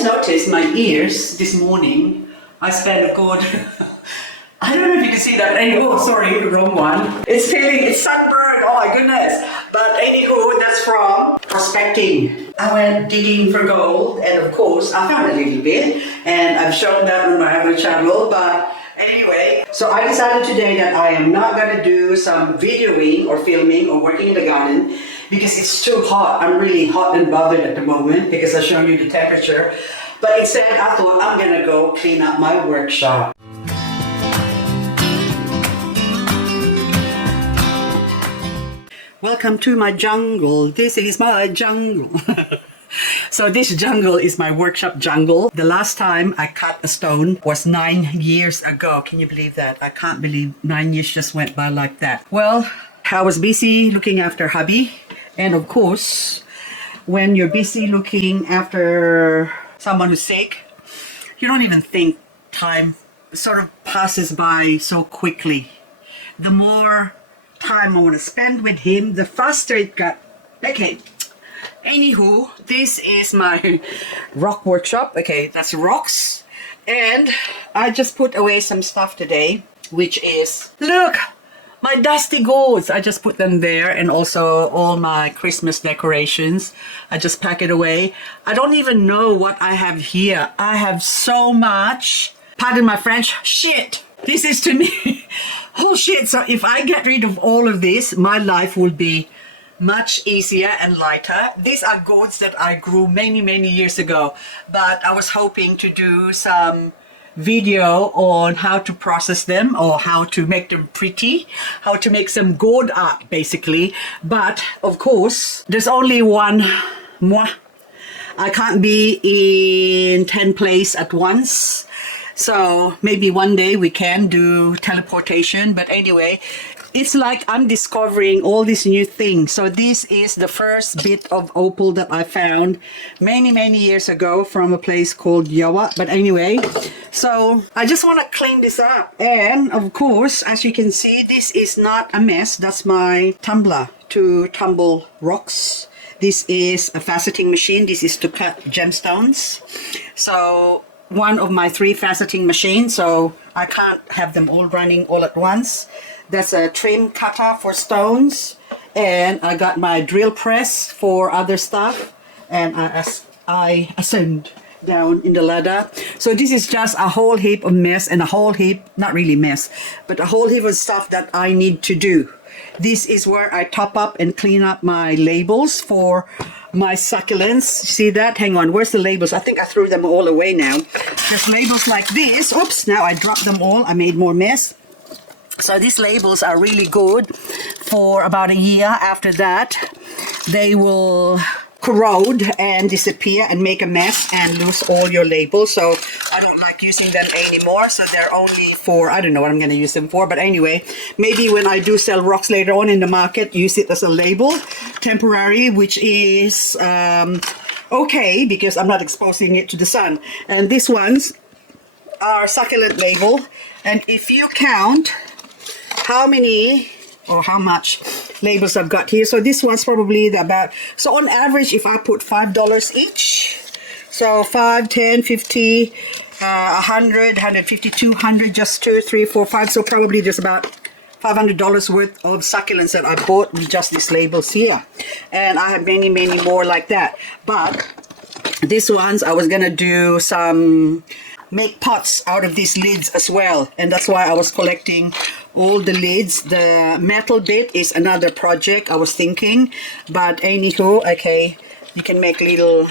just noticed my ears this morning. I spent a good, I don't know if you can see that, but anyway, oh, sorry, wrong one. It's sunburned, oh my goodness. But anywho, that's from prospecting. I went digging for gold, and of course, I found a little bit, and I've shown that on my other channel, but anyway, so I decided today that I am not going to do some videoing or filming or working in the garden because it's too hot. I'm really hot and bothered at the moment because I've shown you the temperature. But instead, I thought I'm going to go clean up my workshop. Welcome to my jungle. This is my jungle. So this jungle is my workshop jungle. The last time I cut a stone was 9 years ago. Can you believe that? I can't believe 9 years just went by like that. Well, I was busy looking after hubby. And of course, when you're busy looking after someone who's sick, you don't even think time sort of passes by so quickly. The more time I want to spend with him, the faster it got. Okay. Anywho, this is my rock workshop. Okay, that's rocks. And I just put away some stuff today, which is, look, my dusty gourds. I just put them there, and also all my Christmas decorations. I just pack it away. I don't even know what I have here. I have so much, pardon my French, shit. This is to me, oh shit. So if I get rid of all of this, my life will be much easier and lighter. These are gourds that I grew many years ago, but I was hoping to do some video on how to process them or how to make them pretty, how to make some gourd art basically. But of course, there's only one moi. I can't be in 10 places at once. So maybe one day we can do teleportation. But anyway, it's like I'm discovering all these new things. So this is the first bit of opal that I found many years ago from a place called Yawa. But anyway, so I just want to clean this up. And of course, as you can see, this is not a mess. That's my tumbler to tumble rocks. This is a faceting machine. This is to cut gemstones. So one of my 3 faceting machines, so I can't have them all running all at once. That's a trim cutter for stones, and I got my drill press for other stuff, and I ascend down in the ladder. So this is just a whole heap of mess, and a whole heap, not really mess, but a whole heap of stuff that I need to do. This is where I top up and clean up my labels for my succulents. See that? Hang on, where's the labels? I think I threw them all away now. There's labels like this. Oops, now I dropped them all. I made more mess. So these labels are really good for about a year. After that, they will corrode and disappear and make a mess and lose all your labels. So I don't like using them anymore. So they're only for, I don't know what I'm going to use them for. But anyway, maybe when I do sell rocks later on in the market, use it as a label, temporary, which is okay because I'm not exposing it to the sun. And these ones are succulent label. And if you count how many or how much labels I've got here, so this one's probably about, so on average if I put $5 each, so 5, 10, 50, 100, 150, 200, just 2, 3, 4, 5, so probably there's about $500 worth of succulents that I bought with just these labels here. And I have many more like that. But these ones I was gonna do some make pots out of these lids as well, and that's why I was collecting all the lids. The metal bit is another project I was thinking, but anywho, okay, you can make little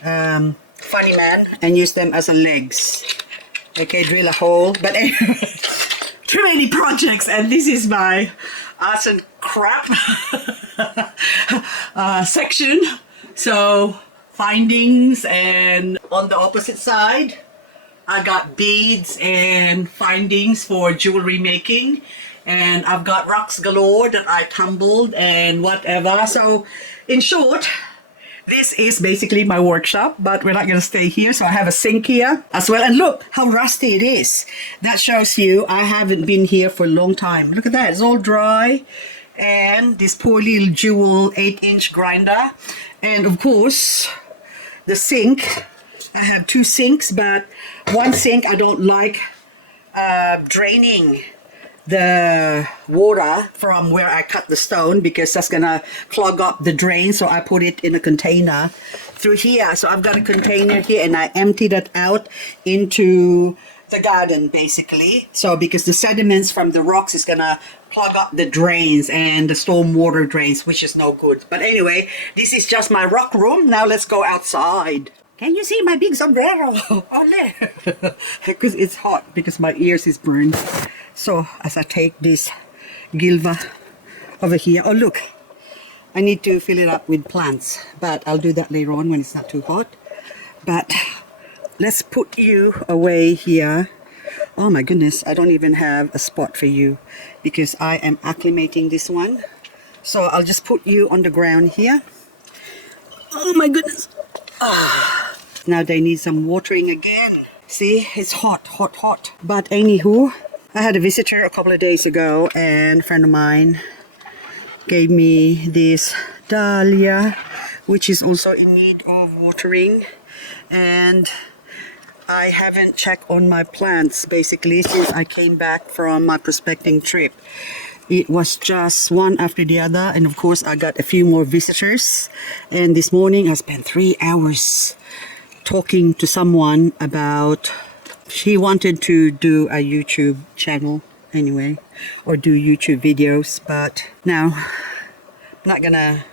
funny man and use them as a legs. Okay, drill a hole, but anyway, too many projects, and this is my arts and crap section. So findings, and on the opposite side I got beads and findings for jewelry making, and I've got rocks galore that I tumbled and whatever. So in short, this is basically my workshop, but we're not going to stay here. So I have a sink here as well, and look how rusty it is. That shows you I haven't been here for a long time. Look at that, it's all dry. And this poor little jewel 8-inch grinder, and of course the sink I have 2 sinks, but one sink I don't like draining the water from where I cut the stone because that's gonna clog up the drain, so I put it in a container through here. So I've got a container here and I empty that out into the garden basically. So because the sediments from the rocks is gonna plug up the drains and the storm water drains, which is no good. But anyway, this is just my rock room. Now let's go outside. Can you see my big sombrero? Ole! Because it's hot because my ears is burned. So as I take this gilva over here, oh look, I need to fill it up with plants, but I'll do that later on when it's not too hot. But let's put you away here. Oh my goodness, I don't even have a spot for you because I am acclimating this one. So I'll just put you on the ground here. Oh my goodness. Ah, now they need some watering again. See, it's hot, hot, hot. But anywho, I had a visitor a couple of days ago and a friend of mine gave me this dahlia, which is also in need of watering. And I haven't checked on my plants basically since I came back from my prospecting trip. It was just one after the other, and of course I got a few more visitors. And this morning I spent 3 hours talking to someone about, she wanted to do a YouTube channel anyway, or do YouTube videos, but now I'm not gonna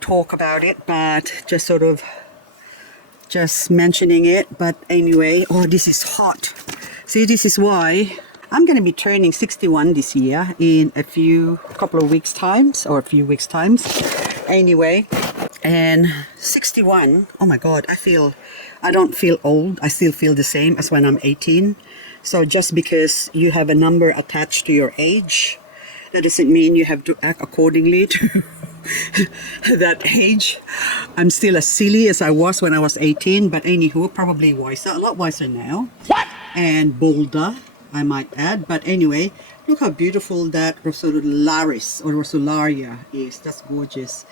talk about it, but just sort of just mentioning it. But anyway, oh, this is hot. See, this is why I'm gonna be turning 61 this year in a couple of weeks times, or a few weeks times anyway. And 61, oh my god, I don't feel old. I still feel the same as when I'm 18. So just because you have a number attached to your age, that doesn't mean you have to act accordingly to that age. I'm still as silly as I was when I was 18, but anywho, probably wiser, a lot wiser now. What? And bolder, I might add. But anyway, look how beautiful that Rosularis or Rosularia is. That's gorgeous.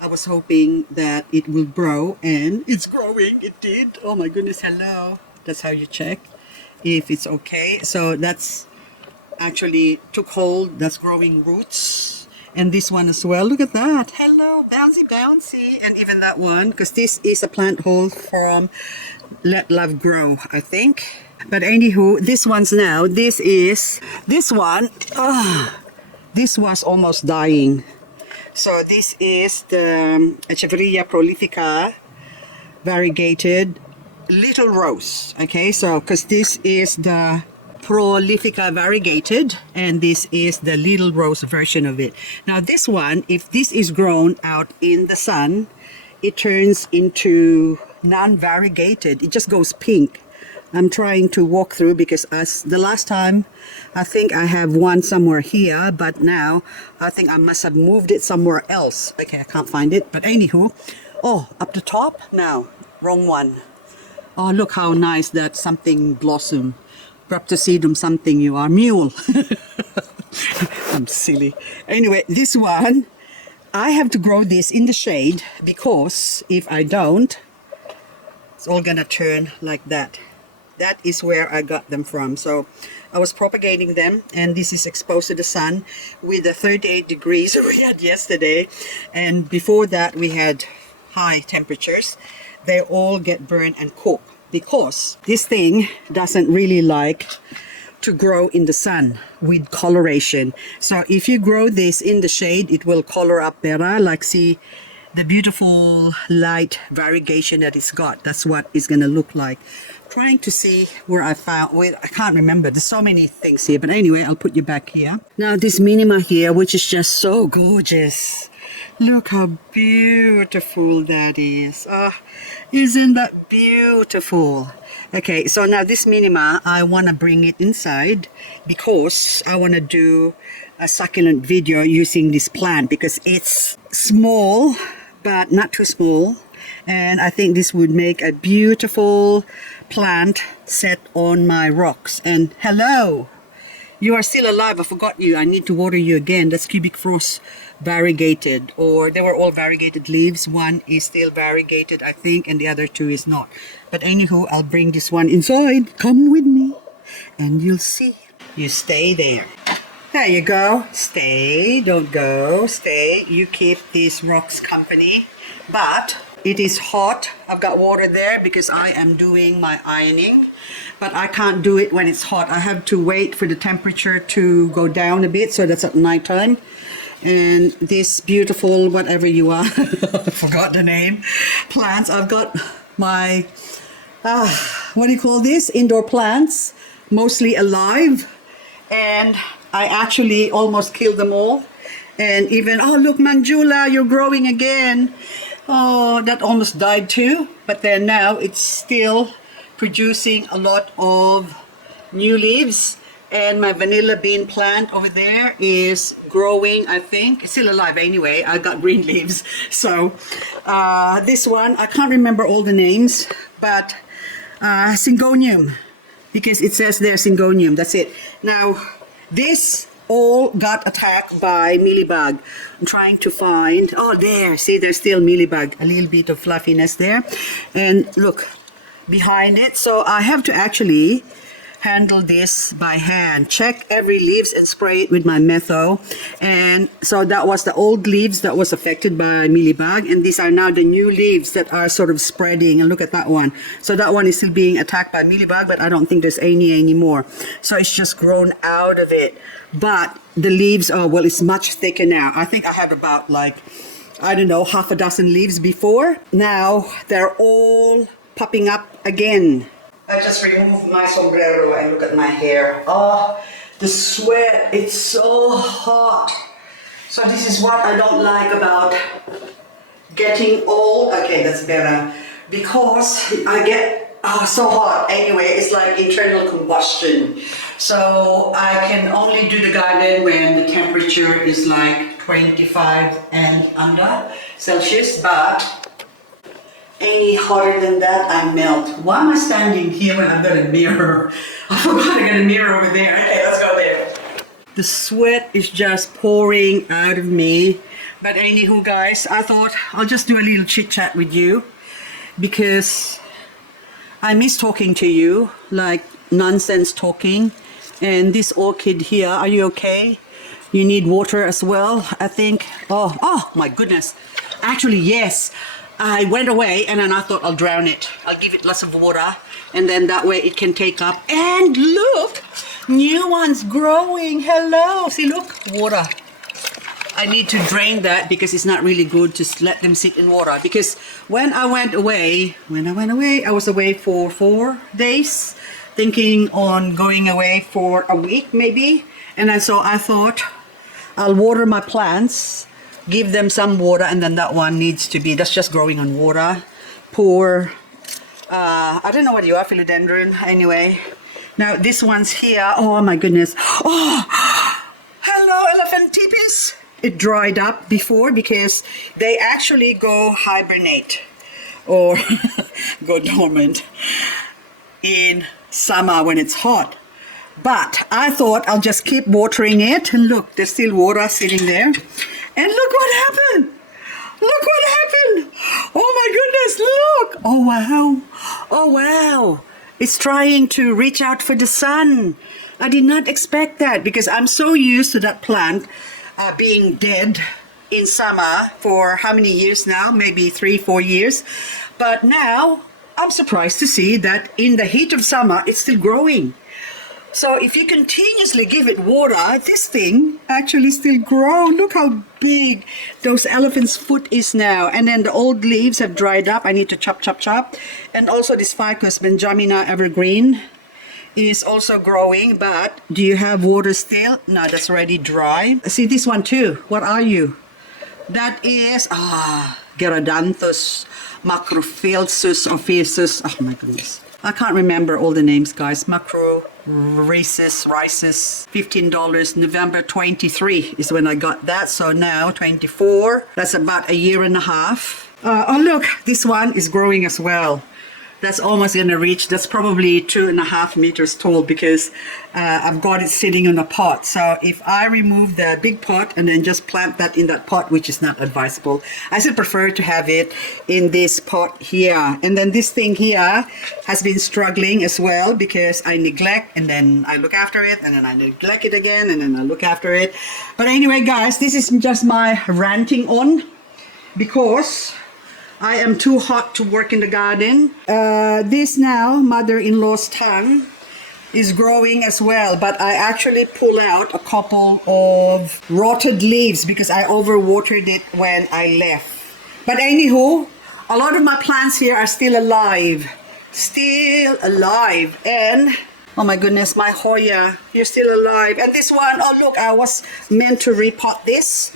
I was hoping that it will grow, and it's growing. It did. Oh my goodness, hello. That's how you check if it's okay. So that's actually took hold. That's growing roots. And this one as well. Look at that. Hello, bouncy, bouncy. And even that one, because this is a plant hold from Let Love Grow, I think. But anywho, this one's now, this one, this was almost dying. So this is the Echeveria prolifica variegated little rose. Okay, so because this is the prolifica variegated and this is the little rose version of it. Now this one, if this is grown out in the sun, it turns into non-variegated. It just goes pink. I'm trying to walk through because as the last time, I think I have one somewhere here, but now I think I must have moved it somewhere else. Okay, I can't find it, but anywho, oh, up the top, no, wrong one. Oh, look how nice that something blossom. Braptosedum something you are, mule. I'm silly. Anyway, this one, I have to grow this in the shade because if I don't, it's all gonna turn like that. That is where I got them from. So I was propagating them, and this is exposed to the sun with the 38 degrees we had yesterday. And before that, we had high temperatures. They all get burned and cooked because this thing doesn't really like to grow in the sun with coloration. So if you grow this in the shade, it will color up better. Like see the beautiful light variegation that it's got. That's what it's gonna look like. Trying to see where I found, wait, I can't remember. There's so many things here, but anyway, I'll put you back here. Now this minima here, which is just so gorgeous. Look how beautiful that is. Oh, isn't that beautiful? Okay, so now this minima, I want to bring it inside because I want to do a succulent video using this plant because it's small, but not too small. And I think this would make a beautiful plant set on my rocks. And hello, You are still alive. I forgot you. I need to water you again. That's cubic frost variegated, or they were all variegated leaves. One is still variegated, I think, and the other two is not. But anywho, I'll bring this one inside. Come with me and you'll see. You stay there. There you go. Stay. Don't go. Stay. You keep these rocks company. But it is hot. I've got water there because I am doing my ironing. But I can't do it when it's hot. I have to wait for the temperature to go down a bit. So that's at night time. And this beautiful, whatever you are, I forgot the name, plants. I've got my, what do you call this? Indoor plants, mostly alive. And I actually almost killed them all. And even, oh, look, Manjula, you're growing again. Oh, that almost died too. But then now it's still producing a lot of new leaves. And my vanilla bean plant over there is growing, I think. It's still alive anyway. I got green leaves. So this one, I can't remember all the names, but syngonium, because it says there syngonium. That's it. Now, this all got attacked by mealybug. I'm trying to find, oh, there. See, there's still mealybug. A little bit of fluffiness there. And look, behind it. So I have to actually handle this by hand. Check every leaves and spray it with my metho. And so that was the old leaves that was affected by mealybug, and these are now the new leaves that are sort of spreading. And look at that one. So that one is still being attacked by mealybug, but I don't think there's any anymore. So it's just grown out of it. But the leaves are, well, it's much thicker now. I think I had about like, I don't know, half a dozen leaves before. Now they're all popping up again. I just removed my sombrero and look at my hair. Oh, the sweat, it's so hot. So this is what I don't like about getting old. Okay, that's better. Because I get so hot. Anyway, it's like internal combustion. So I can only do the garden when the temperature is like 25 and under Celsius, but any hotter than that, I melt. Why am I standing here when I've got a mirror? I forgot I got a mirror over there. Okay, let's go there. The sweat is just pouring out of me. But anywho, guys, I thought I'll just do a little chit chat with you because I miss talking to you, like nonsense talking. And this orchid here, are you okay? You need water as well, I think. Oh my goodness. Actually, yes. I went away and then I thought I'll drown it. I'll give it lots of water and then that way it can take up. And look, new ones growing. Hello. See, look, water. I need to drain that because it's not really good to let them sit in water. Because when I went away, I was away for 4 days, thinking on going away for a week maybe. And then so I thought I'll water my plants, give them some water, and then that one needs to be, that's just growing on water. Poor, I don't know what you are, philodendron, anyway. Now this one's here, oh my goodness. Oh, hello elephantippus. It dried up before because they actually go hibernate or go dormant in summer when it's hot. But I thought I'll just keep watering it, and look, there's still water sitting there. And look what happened! Look what happened! Oh my goodness, look! Oh wow! Oh wow! It's trying to reach out for the sun. I did not expect that because I'm so used to that plant being dead in summer for how many years now? Maybe 3-4 years. But now I'm surprised to see that in the heat of summer, it's still growing. So if you continuously give it water, this thing actually still grows. Look how big those elephant's foot is now. And then the old leaves have dried up. I need to chop. And also this Ficus benjamina evergreen is also growing. But do you have water still? No, that's already dry. See this one too. What are you? That is Gerodanthus macrophyllus or physis. Oh my goodness. I can't remember all the names, guys. Macro Rhesus, $15. November 23 is when I got that. So now 24. That's about a year and a half. Oh look, this one is growing as well. That's almost gonna reach, that's probably 2.5 meters tall because I've got it sitting in a pot. So if I remove the big pot and then just plant that in that pot, which is not advisable, I still prefer to have it in this pot here. And then this thing here has been struggling as well because I neglect and then I look after it and then I neglect it again and then I look after it. But anyway, guys, this is just my ranting on because I am too hot to work in the garden. This now, mother-in-law's tongue, is growing as well, but I actually pull out a couple of rotted leaves because I overwatered it when I left. But anywho, a lot of my plants here are still alive. Still alive. And, oh my goodness, my Hoya, you're still alive. And this one, oh look, I was meant to repot this.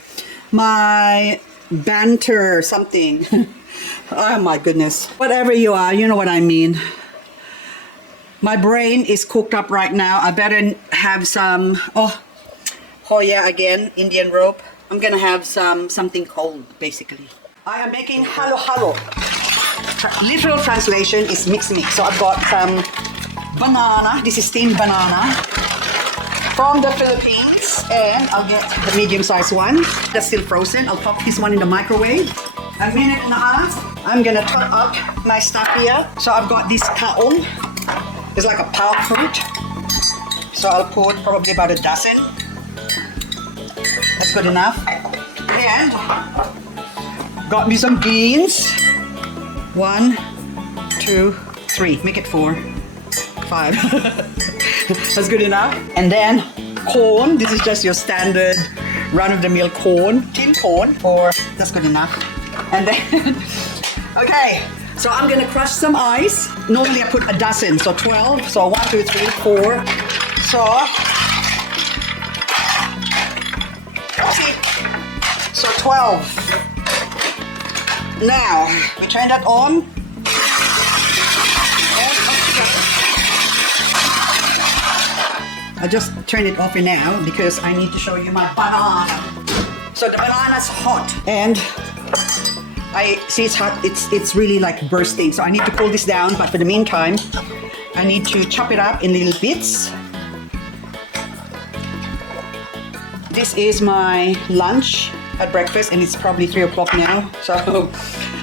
My banter something. Oh my goodness. Whatever you are, you know what I mean. My brain is cooked up right now. I better have some, oh Hoya again, Indian rope. I'm gonna have something cold, basically. I am making halo halo. Literal translation is mix. So I've got some banana. This is steamed banana from the Philippines. And I'll get the medium-sized one. That's still frozen. I'll pop this one in the microwave. A minute and a half. I'm gonna top up my stuff here. So I've got this taong. It's like a palm fruit. So I'll put probably about a dozen. That's good enough. And got me some beans. 1, 2, 3. Make it 4, 5. That's good enough. And then corn. This is just your standard run-of-the-mill corn. Tin corn. Or that's good enough. And then, okay, so I'm gonna crush some ice. Normally I put a dozen, so 12. So 1, 2, 3, 4. So, see, so 12. Now, we turn that on. I just turn it off now because I need to show you my banana. So the banana's hot and I see it's hot, it's really like bursting. So I need to cool this down, but for the meantime, I need to chop it up in little bits. This is my lunch at breakfast and it's probably 3 o'clock now. So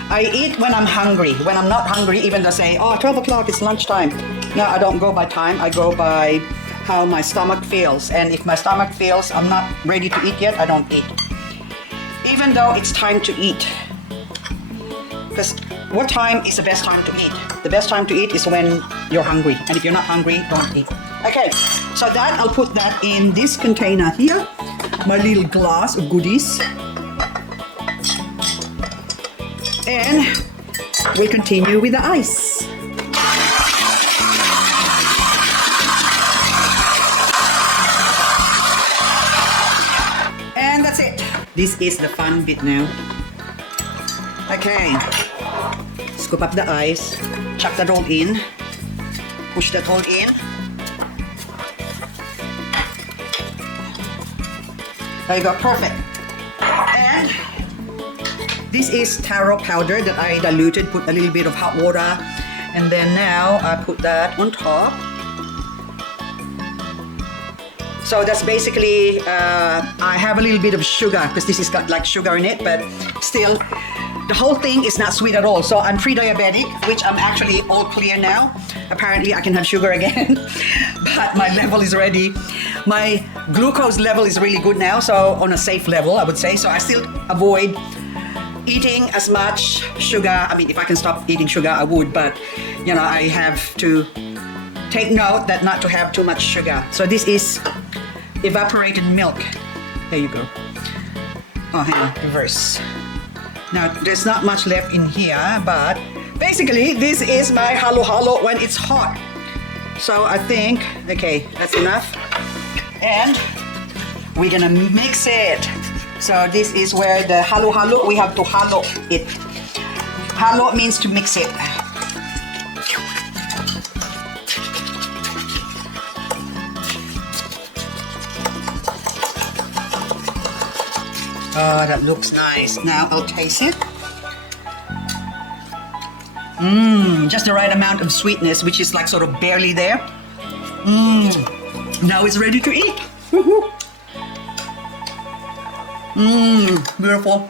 I eat when I'm hungry. When I'm not hungry, even though say, oh, 12 o'clock, it's lunchtime. No, I don't go by time, I go by how my stomach feels. And if my stomach feels I'm not ready to eat yet, I don't eat. Even though it's time to eat. Because what time is the best time to eat? The best time to eat is when you're hungry. And if you're not hungry, don't eat. Okay, so that I'll put that in this container here. My little glass of goodies. And we'll continue with the ice. And that's it. This is the fun bit now. Okay. Scoop up the ice. Chuck that all in. Push that all in. There you go, perfect. And this is taro powder that I diluted, put a little bit of hot water, and then now I put that on top. So that's basically, I have a little bit of sugar because this has got like sugar in it, but still, the whole thing is not sweet at all. So I'm pre-diabetic, which I'm actually all clear now. Apparently I can have sugar again, but my level is ready. My glucose level is really good now, so on a safe level, I would say. So I still avoid eating as much sugar. I mean, if I can stop eating sugar, I would, but you know, I have to take note that not to have too much sugar. So this is evaporated milk. There you go. Oh, hang on, reverse. Now, there's not much left in here, but basically, this is my halo halo when it's hot. So I think, okay, that's enough. And we're gonna mix it. So this is where the halo halo, we have to halo it. Halo means to mix it. Oh, that looks nice. Now I'll taste it. Just the right amount of sweetness, which is like sort of barely there. Now it's ready to eat. Beautiful.